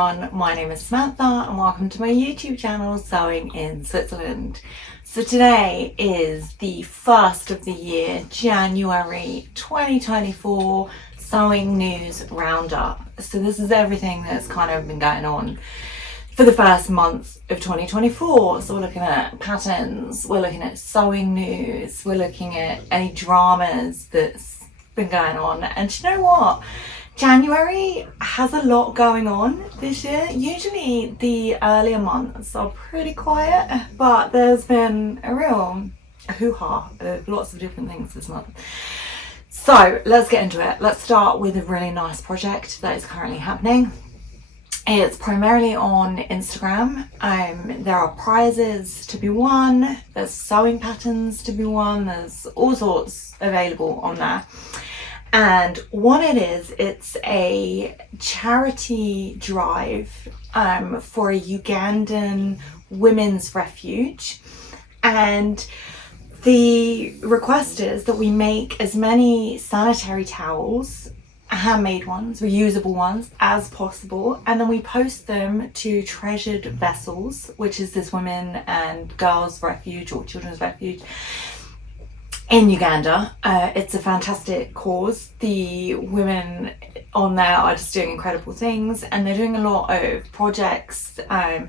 everyone, my name is Samantha and welcome to my YouTube channel Sewing in Switzerland. So today is the first of the year, January 2024 Sewing News Roundup. So this is everything that's kind of been going on for the first month of 2024. So we're looking at patterns, we're looking at sewing news, we're looking at any dramas that's been going on. And you know what? January has a lot going on this year. Usually the earlier months are pretty quiet, but there's been a real hoo-ha of lots of different things this month. So let's get into it. Let's start with a really nice project that is currently happening. It's primarily on Instagram. There are prizes to be won, there's sewing patterns to be won, there's all sorts available on there. And what it is, it's a charity drive for a Ugandan women's refuge. And the request is that we make as many sanitary towels, handmade ones, reusable ones, as possible. And then we post them to Treasured Vessels, which is this women and girls refuge or children's refuge in Uganda. It's a fantastic cause. The women on there are just doing incredible things, and they're doing a lot of projects that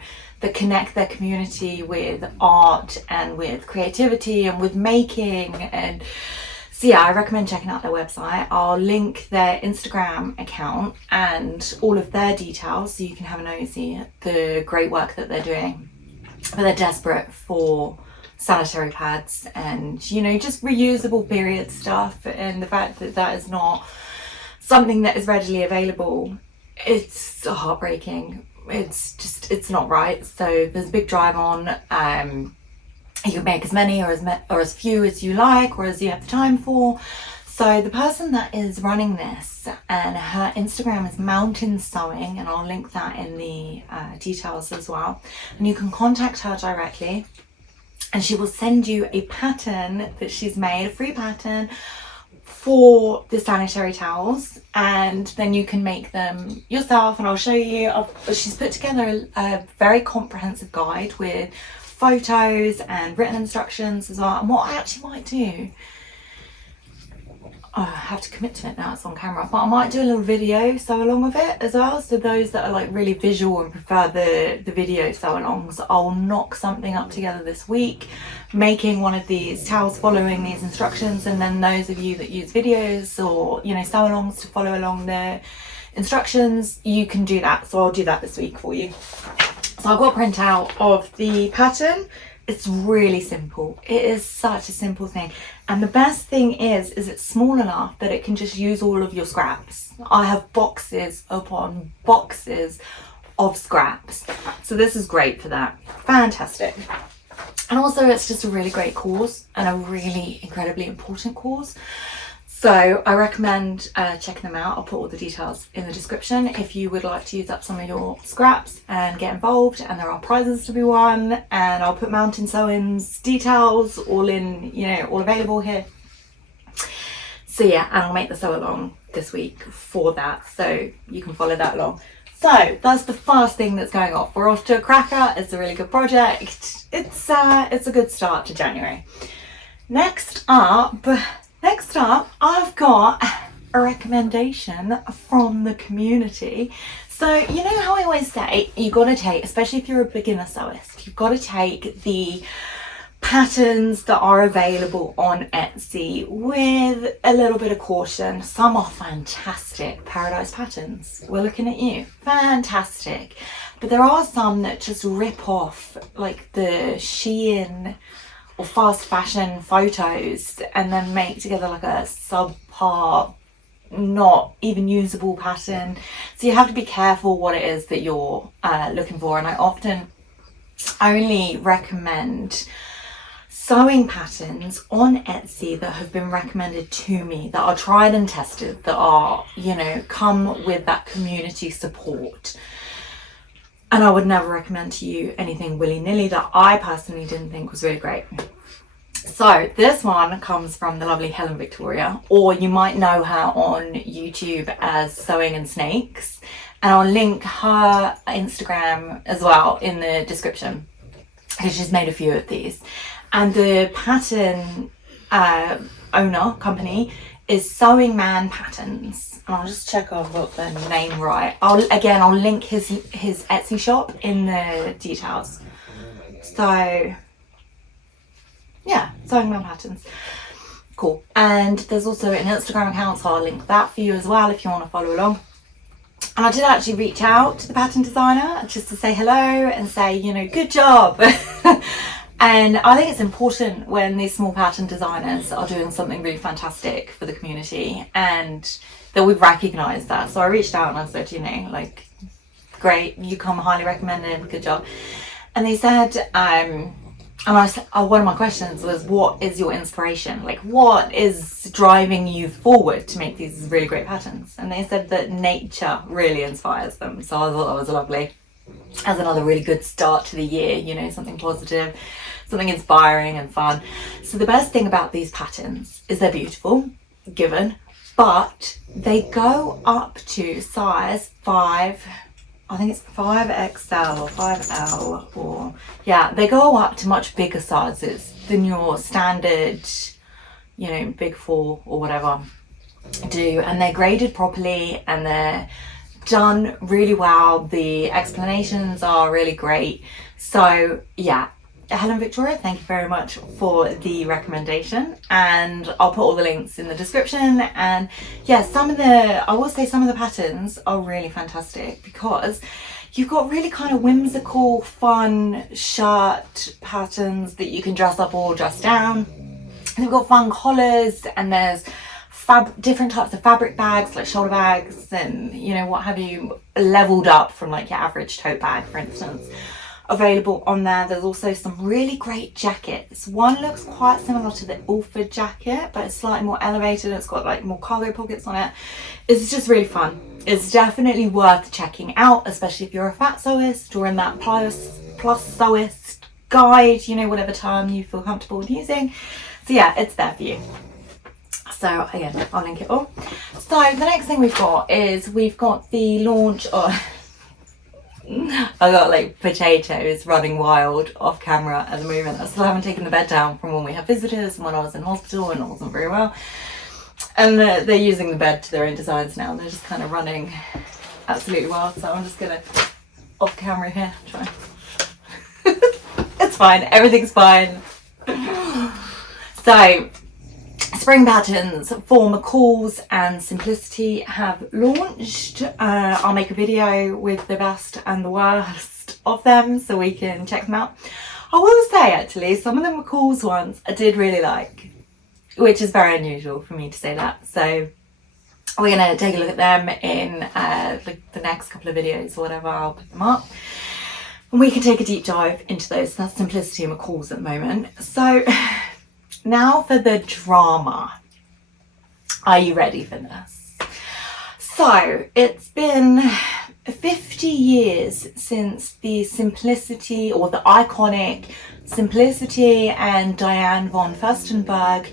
connect their community with art and with creativity and with making. And so yeah, I recommend checking out their website. I'll link their Instagram account and all of their details so you can have a nosy at the great work that they're doing. But they're desperate for sanitary pads and, you know, just reusable period stuff, and the fact that that is not something that is readily available, it's heartbreaking. It's not right. So there's a big drive on. You can make as many or as few as you like or as you have the time for. So the person that is running this, and her Instagram is Mountain Sewing, and I'll link that in the details as well, and you can contact her directly. And she will send you a pattern that she's made, a free pattern for the sanitary towels, and then you can make them yourself. And I'll show you. She's put together a very comprehensive guide with photos and written instructions as well. And what I actually might do, I have to commit to it now, it's on camera, but I might do a little video sew along with it as well. So those that are like really visual and prefer the video sew alongs, I'll knock something up together this week, making one of these towels following these instructions. And then those of you that use videos or, you know, sew alongs to follow along the instructions, you can do that. So I'll do that this week for you. So I've got a printout of the pattern. It's really simple. It is such a simple thing. And the best thing is it's small enough that it can just use all of your scraps. I have boxes upon boxes of scraps. So this is great for that. Fantastic. And also it's just a really great cause and a really incredibly important cause. So I recommend checking them out. I'll put all the details in the description if you would like to use up some of your scraps and get involved. And there are prizes to be won, and I'll put Mountain Sewing's details all in, you know, all available here. So yeah, and I'll make the sew along this week for that, so you can follow that along. So that's the first thing that's going off. We're off to a cracker. It's a really good project. It's a good start to January. Next up, I've got a recommendation from the community. So, you know how I always say, you've got to take, especially if you're a beginner sewist, you've got to take the patterns that are available on Etsy with a little bit of caution. Some are fantastic. Paradise Patterns, we're looking at you. Fantastic. But there are some that just rip off like the Shein or fast fashion photos and then make together like a subpar, not even usable pattern. So you have to be careful what it is that you're looking for. And I often only recommend sewing patterns on Etsy that have been recommended to me, that are tried and tested, that are, you know, come with that community support. And I would never recommend to you anything willy-nilly that I personally didn't think was really great. So this one comes from the lovely Helen Victoria, or you might know her on YouTube as Sewing and Snakes. And I'll link her Instagram as well in the description, because she's made a few of these. And the pattern company is Sewingmanpatterns. And I'll just check I've got the name right. I'll link his Etsy shop in the details. So yeah, Sewingmanpatterns. Cool. And there's also an Instagram account, so I'll link that for you as well if you want to follow along. And I did actually reach out to the pattern designer just to say hello and say, you know, good job. And I think it's important when these small pattern designers are doing something really fantastic for the community, and that we recognise that. So I reached out and I said, you know, like, great, you come highly recommended, good job. And they said, and I said, one of my questions was, what is your inspiration? Like, what is driving you forward to make these really great patterns? And they said that nature really inspires them. So I thought that was lovely. As another really good start to the year, you know, something positive, something inspiring and fun. So the best thing about these patterns is they're beautiful, given, but they go up to size 5. I think it's 5XL or 5L, or yeah, they go up to much bigger sizes than your standard, you know, big 4 or whatever do, and they're graded properly and they're done really well. The explanations are really great. So yeah, Helen Victoria, thank you very much for the recommendation, and I'll put all the links in the description. And yeah, I will say some of the patterns are really fantastic, because you've got really kind of whimsical, fun shirt patterns that you can dress up or dress down. They've got fun collars, and there's different types of fabric bags, like shoulder bags and, you know, what have you, leveled up from like your average tote bag, for instance, available on there. There's also some really great jackets. One looks quite similar to the Ulford jacket, but it's slightly more elevated. It's got like more cargo pockets on it. It's just really fun. It's definitely worth checking out, especially if you're a fat sewist or in that plus sewist guide, you know, whatever term you feel comfortable with using. So yeah, it's there for you. So again, I'll link it all. So the next thing we've got the launch of I got like potatoes running wild off camera at the moment. I still haven't taken the bed down from when we had visitors and when I was in hospital and I wasn't very well. And they're using the bed to their own designs now. They're just kind of running absolutely wild. So I'm just gonna off camera here try. It's fine. Everything's fine. So spring patterns for McCall's and Simplicity have launched. I'll make a video with the best and the worst of them so we can check them out. I will say actually, some of the McCall's ones I did really like, which is very unusual for me to say that. So we're going to take a look at them in like the next couple of videos or whatever. I'll put them up and we can take a deep dive into those. That's Simplicity and McCall's at the moment. So now for the drama. Are you ready for this? So it's been 50 years since the Simplicity, or the iconic Simplicity and Diane von Furstenberg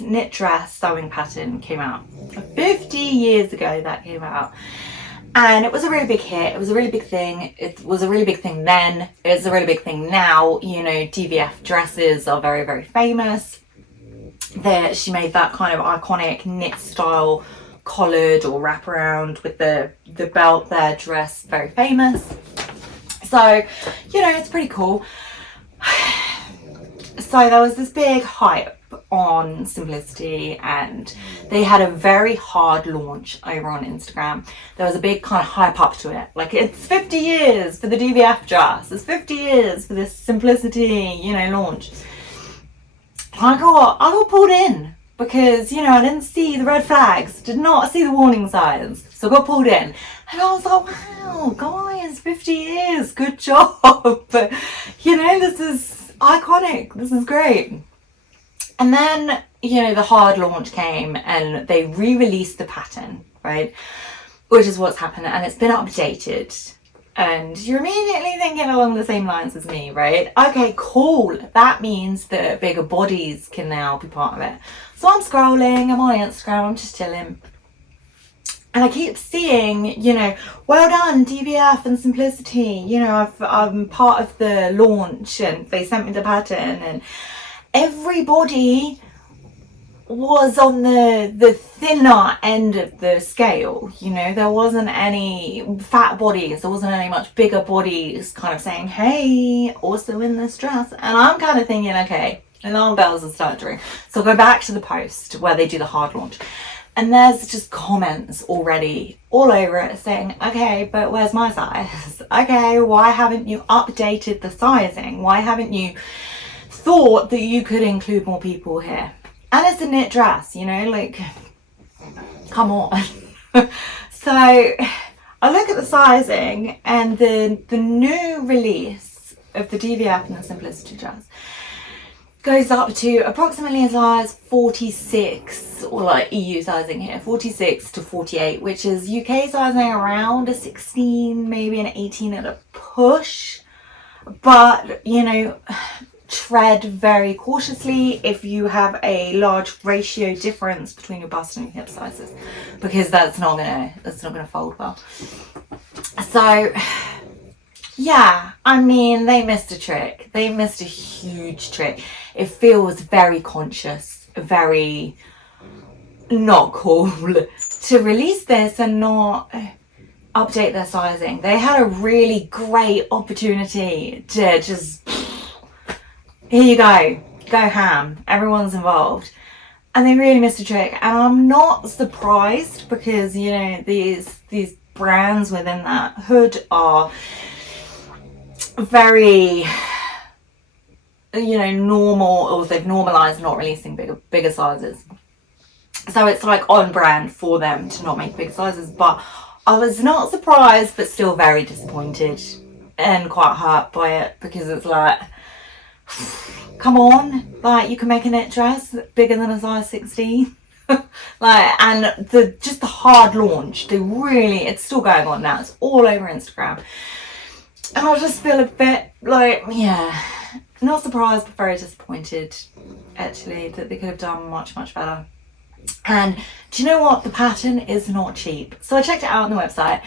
knit dress sewing pattern came out. 50 years ago that came out. And it was a really big hit. It was a really big thing. It was a really big thing then. It's a really big thing now. You know, DVF dresses are very, very famous. She made that kind of iconic knit style collared or wraparound with the belt there dress, very famous. So, you know, it's pretty cool. So there was this big hype on Simplicity and they had a very hard launch over on Instagram. There was a big kind of hype up to it, like it's 50 years for the DVF dress, it's 50 years for this Simplicity, you know, launch. I got pulled in because, you know, I didn't see the red flags, did not see the warning signs, so I got pulled in and I was like, wow guys, 50 years, good job. But you know, this is iconic, this is great. And then, you know, the hard launch came and they re-released the pattern, right? Which is what's happened, and it's been updated. And you're immediately thinking along the same lines as me, right? Okay, cool. That means that bigger bodies can now be part of it. So I'm scrolling, I'm on Instagram, I'm just chilling. And I keep seeing, you know, well done DVF and Simplicity, you know, I'm part of the launch and they sent me the pattern, and everybody was on the thinner end of the scale. You know, there wasn't any fat bodies, there wasn't any much bigger bodies kind of saying, hey, also in this dress. And I'm kind of thinking, okay, alarm bells are starting to ring. So I'll go back to the post where they do the hard launch, and there's just comments already all over it saying, okay, but where's my size? Okay, why haven't you updated the sizing? Why haven't you thought that you could include more people here? And it's a knit dress, you know, like, come on. So I look at the sizing, and the new release of the DVF and the Simplicity dress goes up to approximately a size 46, or like EU sizing here, 46 to 48, which is UK sizing around a 16, maybe an 18 at a push. But, you know, tread very cautiously if you have a large ratio difference between your bust and your hip sizes, because that's not gonna fold well. So yeah, I mean, they missed a trick. They missed a huge trick. It feels very conscious, very not cool to release this and not update their sizing. They had a really great opportunity to just, here you go ham, everyone's involved. And they really missed a trick. And I'm not surprised, because, you know, these brands within that hood are very, you know, normal, or they've normalized not releasing bigger sizes. So it's like on brand for them to not make big sizes. But I was not surprised, but still very disappointed and quite hurt by it, because it's like, come on, like, you can make a knit dress bigger than a size 16. Like, and the hard launch, it's still going on now, it's all over Instagram, and I just feel a bit like, yeah, not surprised but very disappointed actually, that they could have done much better. And do you know what, the pattern is not cheap. So I checked it out on the website.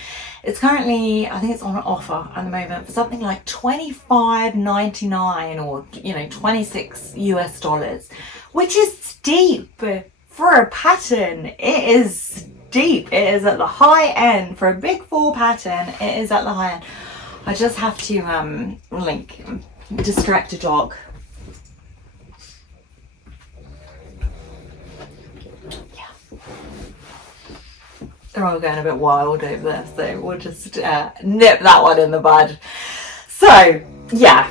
It's currently, I think it's on offer at the moment for something like $25.99, or, you know, $26 US, which is steep for a pattern. It is steep. It is at the high end for a big 4 pattern. It is at the high end. I just have to distract a dog. They're all going a bit wild over there, so we'll just nip that one in the bud. So yeah,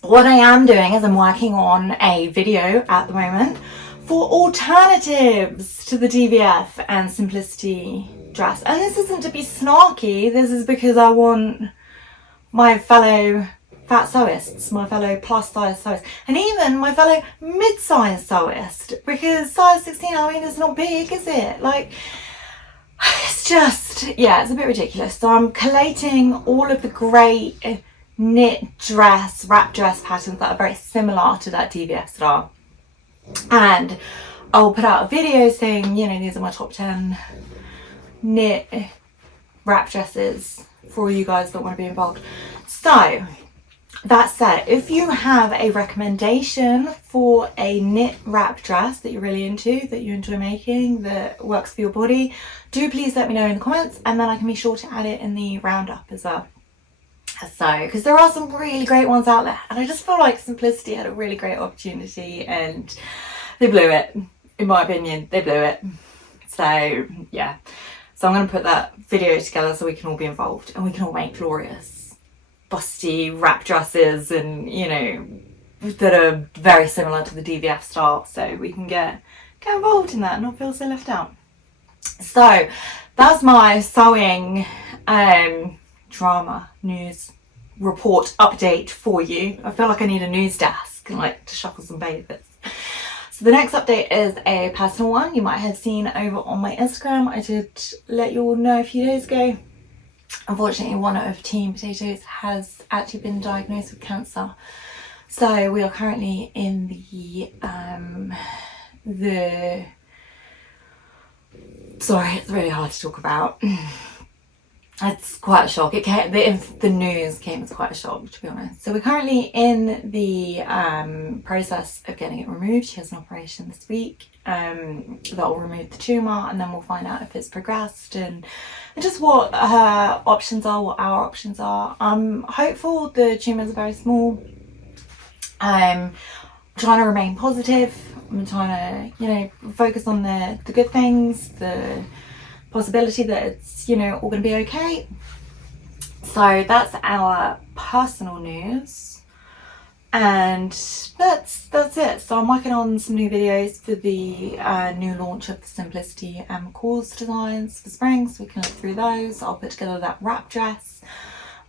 what I am doing is I'm working on a video at the moment for alternatives to the DVF and Simplicity dress. And this isn't to be snarky, this is because I want my fellow fat sewists, my fellow plus size sewists, and even my fellow mid-size sewist, because size 16, I mean, it's not big, is it? Like, it's just, yeah, it's a bit ridiculous. So I'm collating all of the great knit dress, wrap dress patterns that are very similar to that DVF style, and I'll put out a video saying, you know, these are my top 10 knit wrap dresses for all you guys that want to be involved. So that said, if you have a recommendation for a knit wrap dress that you're really into, that you enjoy making, that works for your body, do please let me know in the comments, and then I can be sure to add it in the roundup as well. So, because there are some really great ones out there, and I just feel like Simplicity had a really great opportunity and they blew it. In my opinion, they blew it. So yeah, so I'm going to put that video together so we can all be involved and we can all make glorious busty wrap dresses, and, you know, that are very similar to the DVF style, so we can get involved in that and not feel so left out. So that's my sewing drama news report update for you. I feel like I need a news desk and like to shuffle some baby bits. So the next update is a personal one you might have seen over on my Instagram. I did let you all know a few days ago. Unfortunately, one of Team Potatoes has actually been diagnosed with cancer. So we are currently in the Sorry, it's really hard to talk about. It's quite a shock. It came, the news came as quite a shock, to be honest. So we're currently in the process of getting it removed. She has an operation this week that will remove the tumour, and then we'll find out if it's progressed and just what her options are, what our options are. I'm hopeful. The tumours are very small. I'm trying to remain positive. I'm trying to, you know, focus on the good things, the possibility that it's, you know, all going to be okay. So that's our personal news, and that's it. So I'm working on some new videos for the new launch of the Simplicity course designs for spring, so we can look through those. I'll put together that wrap dress,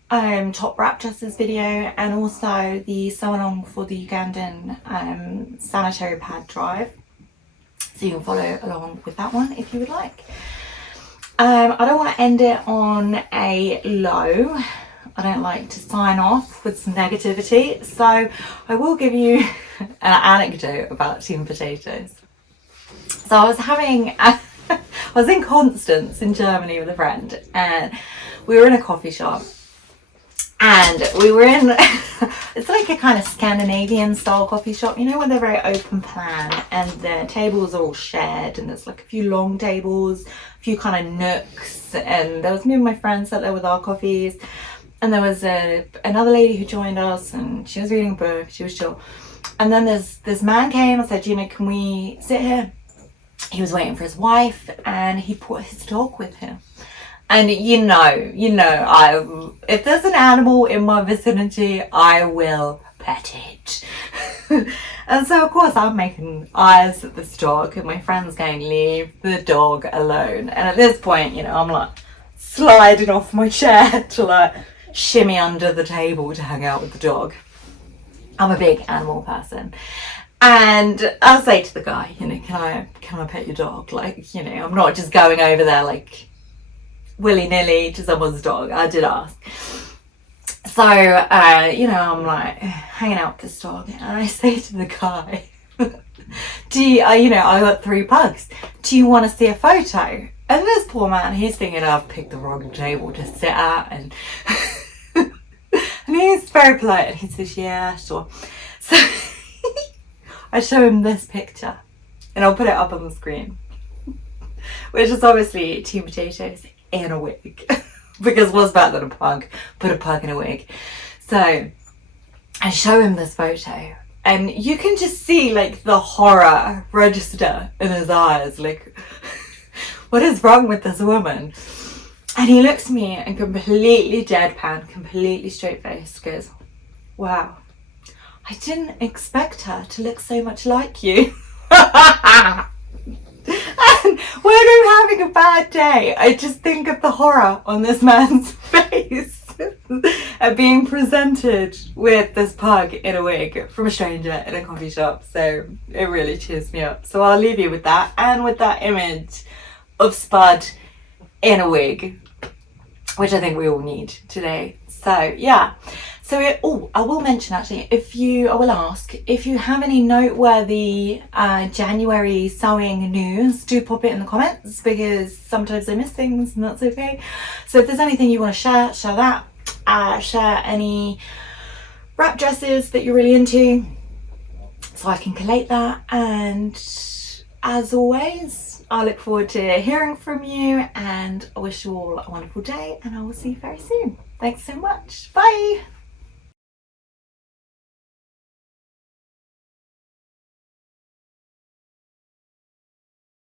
top wrap dresses video, and also the sew along for the Ugandan sanitary pad drive, so you can follow along with that one if you would like. I don't want to end it on a low. I don't like to sign off with some negativity, so I will give you an anecdote about team potatoes. So I was in Constance in Germany with a friend, and we were in a coffee shop, and we were in it's like a kind of Scandinavian style coffee shop, you know, where they're very open plan and the tables are all shared, and there's like a few long tables, a few kind of nooks, and there was me and my friends sat there with our coffees, and there was another lady who joined us, and she was reading a book, she was chill, and then this man came and said, you know, can we sit here? He was waiting for his wife, and he brought his dog with him. And you know, if there's an animal in my vicinity, I will pet it. And so of course I'm making eyes at this dog, and my friend's going, leave the dog alone. And at this point, you know, I'm like sliding off my chair to like shimmy under the table to hang out with the dog. I'm a big animal person. And I'll say to the guy, you know, can I pet your dog? Like, you know, I'm not just going over there like willy-nilly to someone's dog. I did ask. So, you know, I'm like hanging out with this dog, and I say to the guy, do you, you know, I got 3 pugs. Do you want to see a photo? And this poor man, he's thinking I've picked the wrong table to sit at, and and he's very polite, and he says, yeah, sure. So I show him this picture, and I'll put it up on the screen, which is obviously team potatoes in a wig, because what's better than a pug? Put a pug in a wig. So I show him this photo, and you can just see like the horror register in his eyes, like what is wrong with this woman? And he looks at me and completely deadpan, completely straight faced, goes, wow, I didn't expect her to look so much like you. And when I'm having a bad day, I just think of the horror on this man's face at being presented with this pug in a wig from a stranger in a coffee shop. So it really cheers me up. So I'll leave you with that, and with that image of Spud in a wig, which I think we all need today. So yeah. So I will mention actually, I will ask if you have any noteworthy January sewing news, do pop it in the comments, because sometimes I miss things and that's okay. So if there's anything you want to share that. Share any wrap dresses that you're really into, so I can collate that. And as always, I look forward to hearing from you, and I wish you all a wonderful day, and I will see you very soon. Thanks so much. Bye.